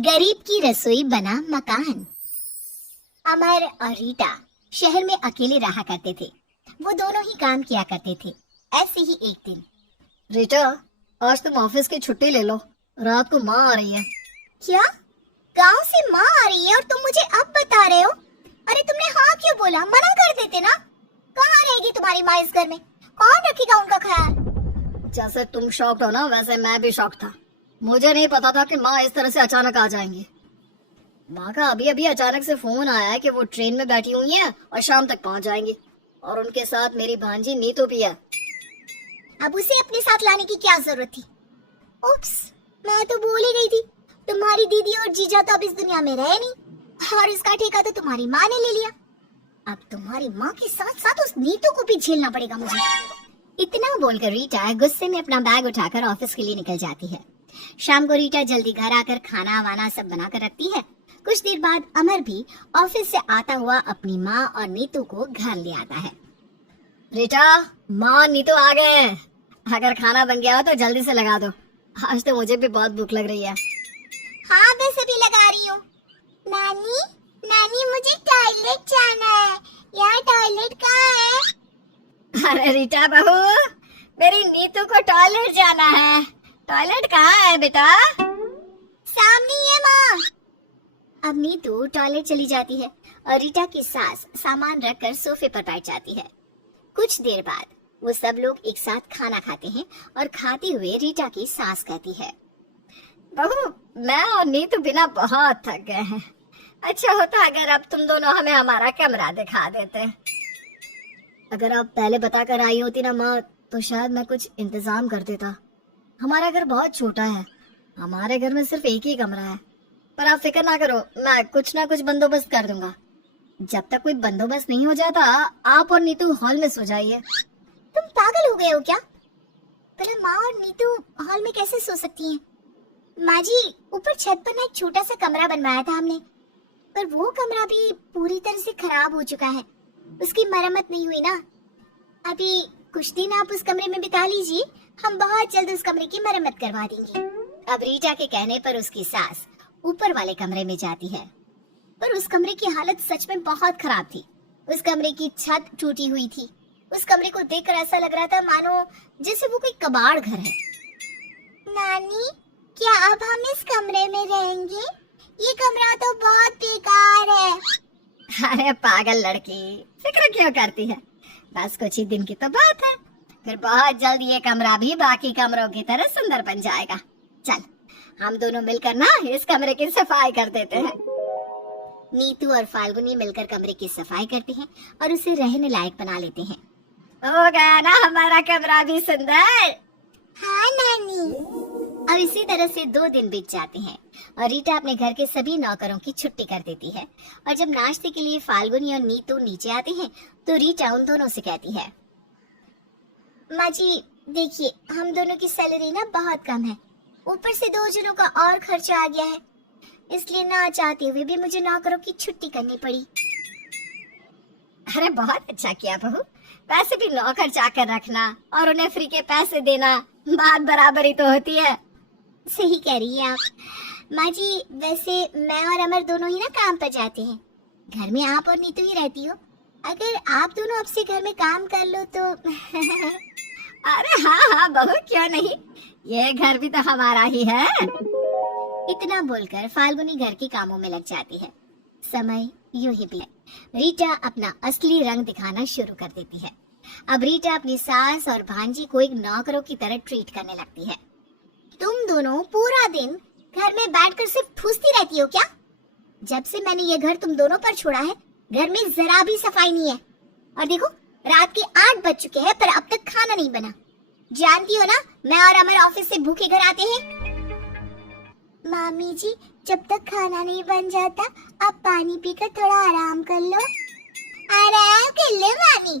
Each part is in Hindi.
गरीब की रसोई बना मकान। अमर और रीटा शहर में अकेले रहा करते थे। वो दोनों ही काम किया करते थे। ऐसे ही एक दिन, रीटा, आज तुम ऑफिस की छुट्टी ले लो, रात को माँ आ रही है। क्या? गांव से माँ आ रही है और तुम मुझे अब बता रहे हो? अरे तुमने हाँ क्यों बोला? मना कर देते ना। कहाँ रहेगी तुम्हारी माँ इस घर में? कौन रखेगा उनका ख्याल? जैसे तुम शॉक्ड हो ना, वैसे मैं भी शॉक था। मुझे नहीं पता था कि माँ इस तरह से अचानक आ जाएंगी। माँ का अभी अभी अचानक से फोन आया है कि वो ट्रेन में बैठी हुई हैं और शाम तक पहुँच जाएंगी, और उनके साथ मेरी भांजी नीतू भी है। अब उसे अपने साथ लाने की क्या जरूरत थी? उप्स, मैं तो भूल ही गई थी। तुम्हारी दीदी और जीजा तो अब इस दुनिया में रहे नहीं, और इसका ठेका तो तुम्हारी माँ ने ले लिया। अब तुम्हारी माँ के साथ साथ उस नीतू को भी झेलना पड़ेगा मुझे। इतना बोलकर रीटा गुस्से में अपना बैग उठाकर ऑफिस के लिए निकल जाती है। शाम को रीटा जल्दी घर आकर खाना वाना सब बनाकर रखती है। कुछ देर बाद अमर भी ऑफिस से आता हुआ अपनी माँ और नीतू को घर ले आता है। रीटा, माँ नीतू आ गए। अगर खाना बन गया हो तो जल्दी से लगा दो, आज तो मुझे भी बहुत भूख लग रही है। हाँ, वैसे भी लगा रही हूँ। नानी, नानी मुझे टॉयलेट जाना है। यहाँ टॉयलेट कहाँ है? अरे रीटा बहू, मेरी नीतू को टॉयलेट जाना है। टॉयलेट कहाँ है बेटा? सामने ही है माँ। अब नीतू टॉयलेट चली जाती है और रीटा की सास सामान रखकर सोफे पर बैठ जाती है। कुछ देर बाद वो सब लोग एक साथ खाना खाते हैं और खाते हुए रीटा की सास कहती है, बहू, मैं और नीतू बिना बहुत थक गए हैं। अच्छा होता अगर अब तुम दोनों हमें हमारा कमरा दिखा देते। अगर आप पहले बताकर आई होती ना माँ, तो शायद मैं कुछ इंतजाम कर देता। हमारा घर बहुत छोटा है, हमारे घर में सिर्फ एक ही कमरा है। पर आप फिक्र ना करो, मैं कुछ ना कुछ बंदोबस्त कर दूंगा। जब तक कोई बंदोबस्त नहीं हो जाता, आप और नीतू हॉल में सो जाइए। तुम पागल हो गए हो क्या? भला माँ और नीतू हॉल में कैसे सो सकती हैं? माँ जी, ऊपर छत पर ना एक छोटा सा कमरा बनवाया था हमने, पर वो कमरा भी पूरी तरह से खराब हो चुका है। उसकी मरम्मत नहीं हुई ना। अभी कुछ दिन आप उस कमरे में बिता लीजिए, हम बहुत जल्द उस कमरे की मरम्मत करवा देंगे। अब रीटा के कहने पर उसकी सास ऊपर वाले कमरे में जाती है, पर उस कमरे की हालत सच में बहुत खराब थी। उस कमरे की छत टूटी हुई थी। उस कमरे को देखकर ऐसा लग रहा था मानो जैसे वो कोई कबाड़ घर है। नानी, क्या अब हम इस कमरे में रहेंगे? ये कमरा तो बहुत बेकार है। अरे पागल लड़की, फिक्र क्यों करती है? बस कुछ ही दिन की तो बात है, फिर बहुत जल्द ये कमरा भी बाकी कमरों की तरह सुंदर बन जाएगा। चल, हम दोनों मिलकर ना इस कमरे की सफाई कर देते हैं। नीतू और फाल्गुनी मिलकर कमरे की सफाई करते हैं और उसे रहने लायक बना लेते हैं। हो गया ना हमारा कमरा भी सुंदर? हाँ नानी। और इसी तरह से 2 दिन बीत जाते हैं और रीटा अपने घर के सभी नौकरों की छुट्टी कर देती है। और जब नाश्ते के लिए फाल्गुनी और नीतू नीचे आते हैं तो रीटा उन दोनों से कहती है, माँ जी देखिए, हम दोनों की सैलरी ना बहुत कम है, ऊपर से 2 जनों का और खर्चा आ गया है, इसलिए ना चाहते हुए भी मुझे नौकरों की छुट्टी करनी पड़ी। अरे बहुत अच्छा किया बहू, पैसे भी नौकर चाकर रखना और उन्हें फ्री के पैसे देना बात बराबर ही तो होती है। सही कह रही है आप। माँ जी, वैसे मैं और अमर दोनों ही ना काम पर जाते हैं, घर में आप और नीतू ही रहती हो। अगर आप दोनों अब से घर में काम कर लो तो अरे हाँ हाँ बहू, क्यों नहीं, ये घर भी तो हमारा ही है। इतना बोलकर फाल्गुनी घर के कामों में लग जाती है। समय यूं ही बीता। रीटा अपना असली रंग दिखाना शुरू कर देती है। अब रीटा अपनी सास और भांजी को एक नौकरों की तरह ट्रीट करने लगती है। तुम दोनों पूरा दिन घर में बैठकर सिर्फ ठूसती रहती हो क्या? जब से मैंने ये घर तुम दोनों पर छोड़ा है, घर में जरा भी सफाई नहीं है। और देखो, रात के 8 बज चुके हैं पर अब तक खाना नहीं बना। जानती हो ना, मैं और अमर ऑफिस से भूखे घर आते हैं। मामी जी, जब तक खाना नहीं बन जाता आप पानी पीकर थोड़ा आराम कर लो। आराम कर ले मामी।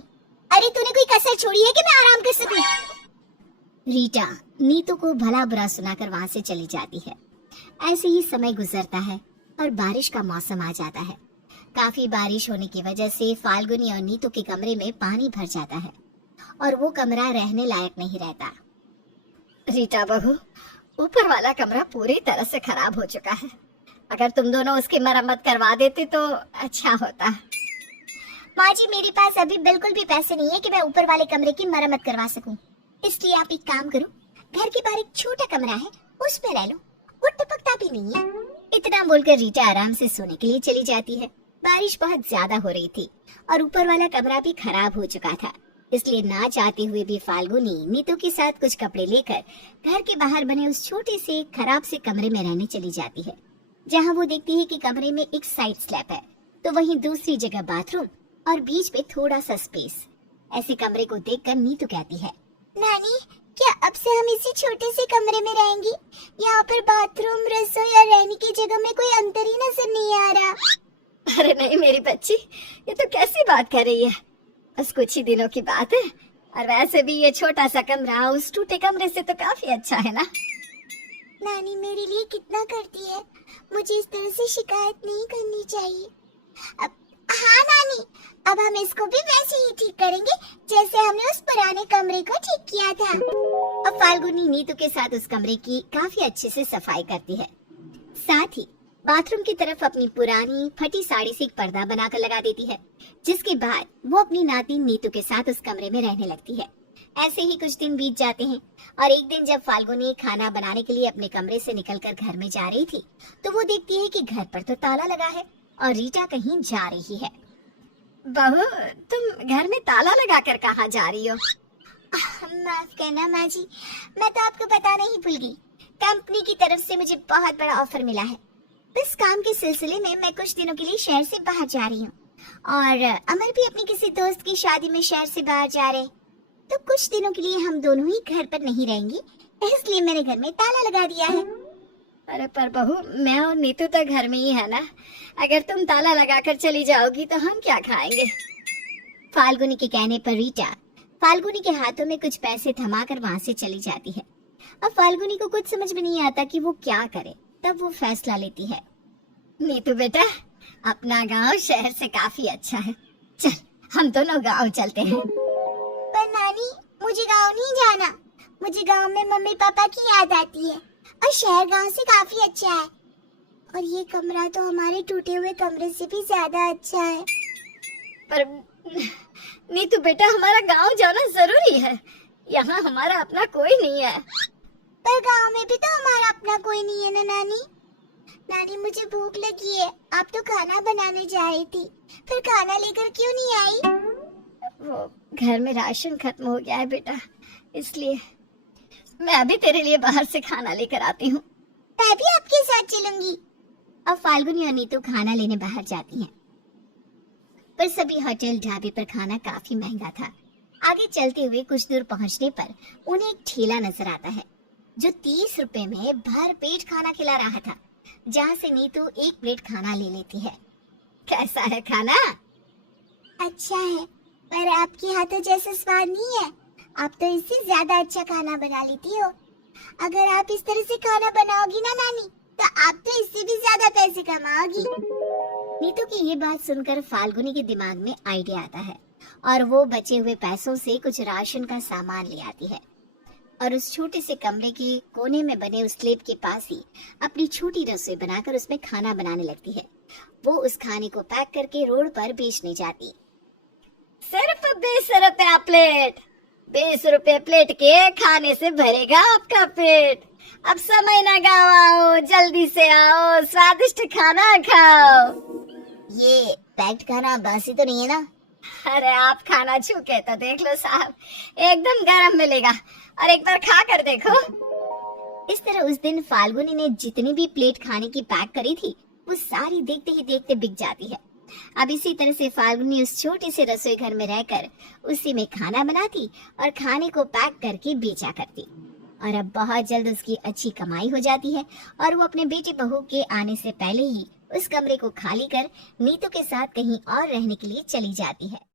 अरे तूने कोई कसर छोड़ी है कि मैं आराम कर सकूं? रीटा नीतू को भला बुरा सुनाकर वहां से चली जाती है। ऐसे ही समय गुजरता है और बारिश का मौसम आ जाता है। काफी बारिश होने की वजह से फाल्गुनी और नीतू के कमरे में पानी भर जाता है और वो कमरा रहने लायक नहीं रहता। रीटा बहू, ऊपर वाला कमरा पूरी तरह से खराब हो चुका है। अगर तुम दोनों उसकी मरम्मत करवा देते तो अच्छा होता। माँ जी, मेरे पास अभी बिल्कुल भी पैसे नहीं है कि मैं ऊपर वाले कमरे की मरम्मत करवा सकूं। इसलिए आप एक काम करो, घर के बाहर एक छोटा कमरा है, उसमें रह लो, वो टपकता भी नहीं है। इतना बोलकर रीटा आराम से सोने के लिए चली जाती है। बारिश बहुत ज्यादा हो रही थी और ऊपर वाला कमरा भी खराब हो चुका था, इसलिए ना चाहते हुए भी फाल्गुनी नीतू के साथ कुछ कपड़े लेकर घर के बाहर बने उस छोटे से खराब से कमरे में रहने चली जाती है, जहाँ वो देखती है कि कमरे में एक साइड स्लैब है, तो वहीं दूसरी जगह बाथरूम और बीच में थोड़ा सा स्पेस। ऐसे कमरे को देखकर नीतू कहती है, नानी, क्या अब से हम इसी छोटे से कमरे में रहेंगी? यहाँ पर बाथरूम, रसोई और रहने की जगह में कोई अंतर ही नजर नहीं आ रहा। अरे नहीं मेरी बच्ची, ये तो कैसी बात कर रही है, बस कुछ ही दिनों की बात है। और वैसे भी ये छोटा सा कमरा उस टूटे कमरे से तो काफी अच्छा है ना। नानी मेरे लिए कितना करती है, मुझे इस तरह से शिकायत नहीं करनी चाहिए। अब हाँ नानी, अब हम इसको भी वैसे ही ठीक करेंगे जैसे हमने उस पुराने कमरे को ठीक किया था। अब फाल्गुनी नीतू के साथ उस कमरे की काफी अच्छे से सफाई करती है, साथ ही बाथरूम की तरफ अपनी पुरानी फटी साड़ी से एक पर्दा बनाकर लगा देती है, जिसके बाद वो अपनी नातिन नीतू के साथ उस कमरे में रहने लगती है। ऐसे ही कुछ दिन बीत जाते हैं और एक दिन जब फाल्गुनी खाना बनाने के लिए अपने कमरे से निकलकर घर में जा रही थी, तो वो देखती है कि घर पर तो ताला लगा है और रीटा कहीं जा रही है। बहू, तुम घर में ताला लगाकर कहाँ जा रही हो? माफ करना माँ जी, मैं तो आपको बताना ही भूल गई। कंपनी की तरफ से मुझे बहुत बड़ा ऑफर मिला है। इस काम के सिलसिले में मैं कुछ दिनों के लिए शहर से बाहर जा रही हूँ और अमर भी अपनी किसी दोस्त की शादी में शहर से बाहर जा रहे, तो कुछ दिनों के लिए हम दोनों ही घर पर नहीं रहेंगे, इसलिए मैंने घर में ताला लगा दिया है। अरे पर बहू, मैं और नीतू तो घर में ही है ना, अगर तुम ताला लगाकर चली जाओगी तो हम क्या खाएंगे? फाल्गुनी के कहने पर रीटा फाल्गुनी के हाथों में कुछ पैसे थमाकर वहाँ से चली जाती है। अब फाल्गुनी को कुछ समझ में नहीं आता कि वो क्या करे, तब वो फैसला लेती है, नीतू बेटा, अपना गांव शहर से काफी अच्छा है, चल हम दोनों गांव चलते हैं। पर नानी, मुझे गांव नहीं जाना, मुझे गांव में मम्मी पापा की याद आती है और शहर गांव से काफी अच्छा है और ये कमरा तो हमारे टूटे हुए कमरे से भी ज्यादा अच्छा है। पर नीतू बेटा, हमारा गांव जाना जरूरी है, यहाँ हमारा अपना कोई नहीं है। पर गांव में भी तो हमारा अपना कोई नहीं है ना नानी। नानी, मुझे भूख लगी है, आप तो खाना बनाने जा रही थी, फिर खाना लेकर क्यों नहीं आई? वो घर में राशन खत्म हो गया है बेटा, इसलिए मैं अभी तेरे लिए बाहर से खाना लेकर आती हूँ। मैं भी आपके साथ चलूंगी। अब फाल्गुनी और नीतू खाना लेने बाहर जाती हैं, पर सभी होटल ढाबे पर खाना काफी महंगा था। आगे चलते हुए कुछ दूर पहुंचने पर उन्हें एक ठेला नजर आता है, जो 30 रुपए में भर पेट खाना खिला रहा था, जहाँ से नीतू एक प्लेट खाना ले लेती है। कैसा है खाना? अच्छा है, पर आपके हाथों जैसा स्वाद नहीं है। आप तो इससे ज्यादा अच्छा खाना बना लेती हो। अगर आप इस तरह से खाना बनाओगी ना नानी, तो आप तो इससे भी ज्यादा पैसे कमाओगी। नीतू की ये बात सुनकर फाल्गुनी के दिमाग में आइडिया आता है और वो बचे हुए पैसों से कुछ राशन का सामान ले आती है और उस छोटे से कमरे के कोने में बने उस स्लेब के पास ही अपनी छोटी रसोई बनाकर उसमें खाना बनाने लगती है। वो उस खाने को पैक करके रोड पर बेचने जाती। सिर्फ 20 रुपया प्लेट, 20 रुपए प्लेट के खाने से भरेगा आपका पेट। अब समय ना गवाओ, जल्दी से आओ, स्वादिष्ट खाना खाओ। ये पैक्ड खाना बासी तो नहीं है ना? अरे आप खाना छू के तो देख लो साहब, एकदम गरम मिलेगा, और एक बार खा कर देखो। इस तरह उस दिन फाल्गुनी ने जितनी भी प्लेट खाने की पैक करी थी, वो सारी देखते ही देखते बिक जाती है। अब इसी तरह से फाल्गुनी उस छोटे से रसोई घर में रहकर उसी में खाना बनाती और खाने को पैक करके बेचा करती। और अब बहुत जल्द उसकी अच्छी कमाई हो जाती है और वो अपने बेटे बहू के आने से पहले ही उस कमरे को खाली कर नीतू के साथ कहीं और रहने के लिए चली जाती है।